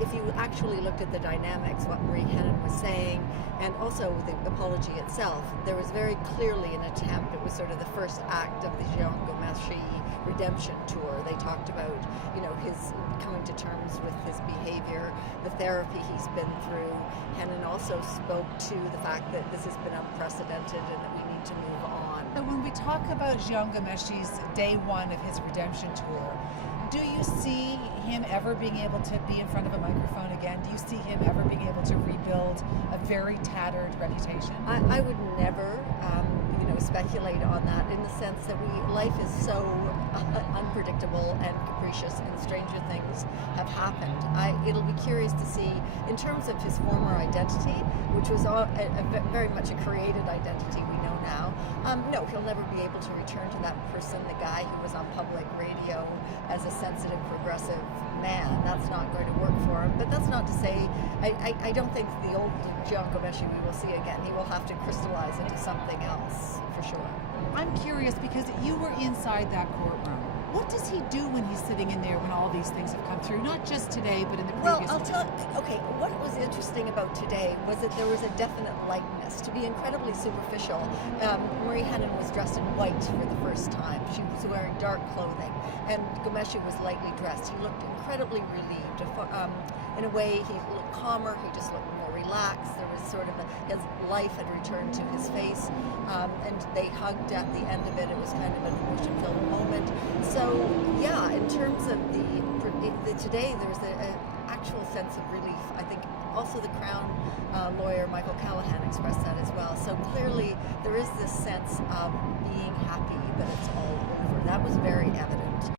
if you actually looked at the dynamics, what Marie Henin was saying, and also the apology itself, there was very clearly an attempt. It was sort of the first act of the Jian Ghomeshi redemption tour. They talked about, his coming to terms with his behavior, the therapy he's been through. Henin also spoke to the fact that this has been unprecedented and that we need to move on. And when we talk about Jian Ghomeshi's day one of his redemption tour, do you see him ever being able to be in front of a microphone again? Do you see him ever being able to rebuild a very tattered reputation? I would never, speculate on that, in the sense that life is so unpredictable and capricious, and stranger things have happened. It'll be curious to see, in terms of his former identity, which was very much a created identity we know now. No, he'll never be able to return to that person, the guy who was on public radio as a sensitive, progressive man. That's not going to work for him. But that's not to say, I don't think the old Jian Ghomeshi we will see again. He will have to crystallize into something else, for sure. I'm curious, because you were inside that courtroom. What does he do when he's sitting in there when all these things have come through? Not just today, but in the previous Well, what was interesting about today was that there was a definite lightness. To be incredibly superficial, Marie Henin was dressed in white for the first time. She was wearing dark clothing, and Ghomeshi was lightly dressed. He looked incredibly relieved. In a way, he looked calmer, he just looked more relaxed. There was sort of his life had returned to his face, and they hugged at the end of it. It was kind of an emotion-filled moment. So, yeah, in terms of today, there's an actual sense of relief. I think also the Crown lawyer, Michael Callahan, expressed that as well. So clearly, there is this sense of being happy that it's all over. That was very evident.